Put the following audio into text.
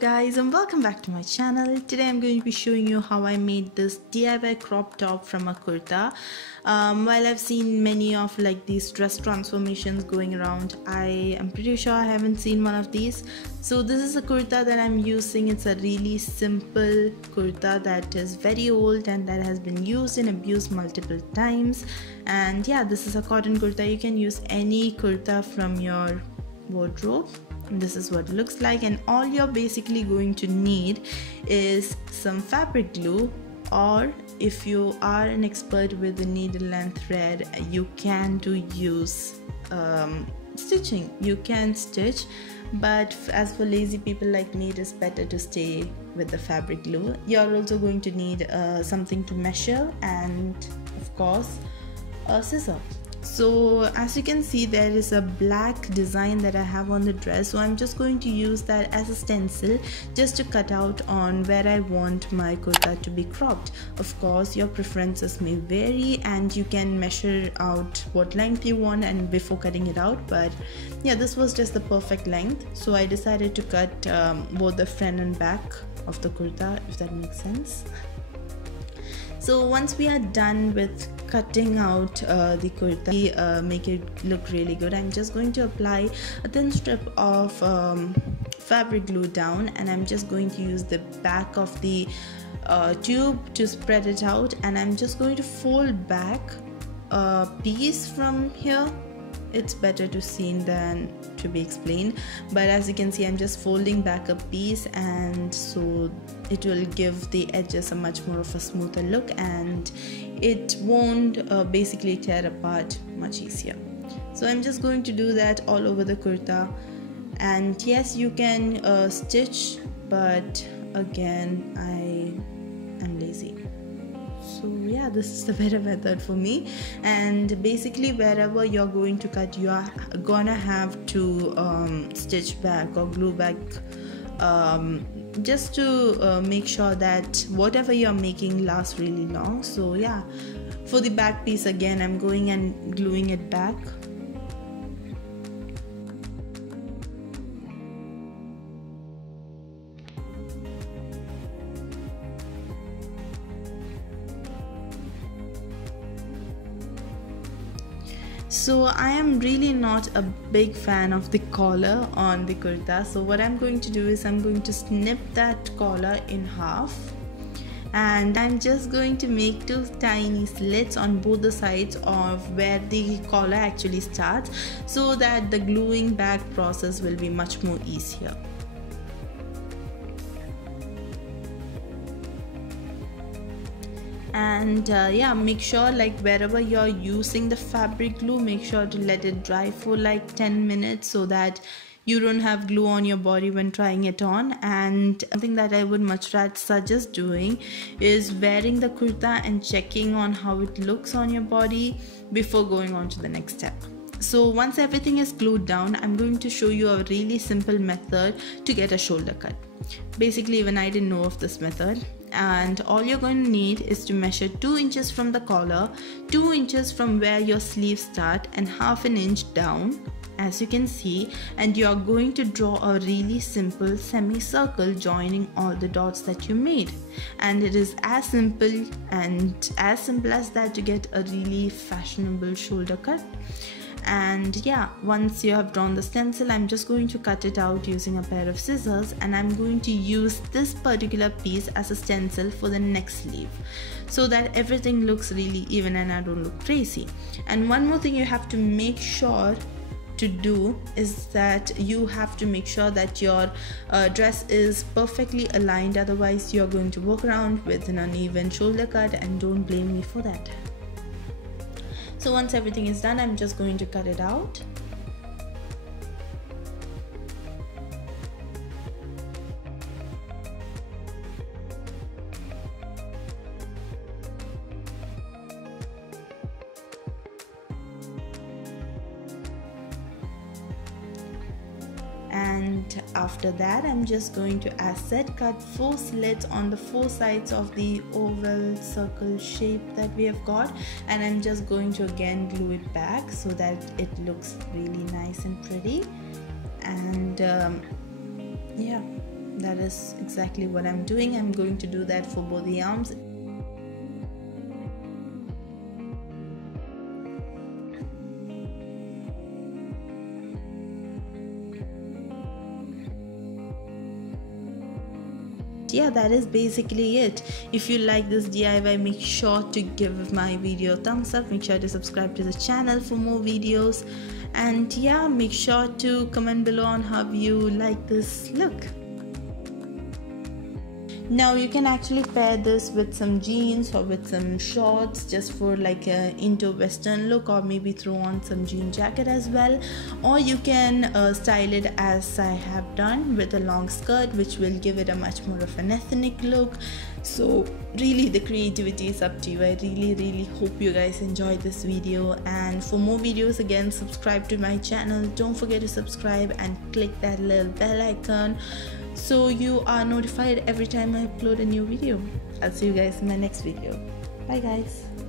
guys, and welcome back to my channel. Today I'm going to be showing you how I made this DIY crop top from a kurta. While I've seen many of these dress transformations going around, I am pretty sure I haven't seen one of these. So this is a kurta that I'm using. It's a really simple kurta that is very old and that has been used and abused multiple times. And yeah, this is a cotton kurta. You can use any kurta from your wardrobe. This is what it looks like, and all you're basically going to need is some fabric glue, or if you are an expert with the needle and thread, you can use stitching. You can stitch, but as for lazy people like me, it is better to stay with the fabric glue. You're also going to need something to measure and of course a scissor. So as you can see, there is a black design that I have on the dress, so I'm just going to use that as a stencil just to cut out on where I want my kurta to be cropped. Of course, your preferences may vary and you can measure out what length you want and before cutting it out, but yeah, this was just the perfect length, so I decided to cut both the front and back of the kurta, if that makes sense. So once we are done with cutting out the kurta, make it look really good, I'm just going to apply a thin strip of fabric glue down, and I'm just going to use the back of the tube to spread it out, and I'm just going to fold back a piece from here. It's better to see than to be explained, but as you can see, I'm just folding back a piece, and so it will give the edges a much more of a smoother look, and it won't basically tear apart much easier. So I'm just going to do that all over the kurta. And yes, you can stitch, but again, I am lazy. So yeah, this is the better method for me. And basically, wherever you're going to cut, you are gonna have to stitch back or glue back, just to make sure that whatever you're making lasts really long. So yeah, for the back piece, again, I'm going and gluing it back. So I am really not a big fan of the collar on the kurta, so what I'm going to do is I'm going to snip that collar in half, and I'm just going to make two tiny slits on both the sides of where the collar actually starts, so that the gluing back process will be much more easier. And yeah, make sure wherever you're using the fabric glue, make sure to let it dry for 10 minutes so that you don't have glue on your body when trying it on. And something that I would much rather suggest doing is wearing the kurta and checking on how it looks on your body before going on to the next step. So once everything is glued down, I'm going to show you a really simple method to get a shoulder cut. Basically, even I didn't know of this method. And all you're going to need is to measure 2 inches from the collar, 2 inches from where your sleeves start, and half an inch down, as you can see, and you are going to draw a really simple semicircle joining all the dots that you made. And it is as simple as that to get a really fashionable shoulder cut. And yeah, once you have drawn the stencil, I'm just going to cut it out using a pair of scissors, and I'm going to use this particular piece as a stencil for the next sleeve, so that everything looks really even and I don't look crazy. And one more thing you have to make sure to do is that you have to make sure that your dress is perfectly aligned, otherwise you're going to walk around with an uneven shoulder cut, and don't blame me for that. So once everything is done, I'm just going to cut it out. And after that, I'm just going to, as said, cut 4 slits on the 4 sides of the oval circle shape that we have got, and I'm just going to again glue it back so that it looks really nice and pretty. And yeah, that is exactly what I'm doing. I'm going to do that for both the arms. Yeah, that is basically it. If you like this DIY, make sure to give my video a thumbs up. Make sure to subscribe to the channel for more videos, and yeah, make sure to comment below on how you like this look. Now you can actually pair this with some jeans or with some shorts, just for like a indo-western look, or maybe throw on some jean jacket as well. Or you can style it as I have done, with a long skirt, which will give it a much more of an ethnic look. So really the creativity is up to you. I really hope you guys enjoyed this video, and for more videos, again, subscribe to my channel. Don't forget to subscribe and click that little bell icon so you are notified every time I upload a new video. I'll see you guys in my next video. Bye guys.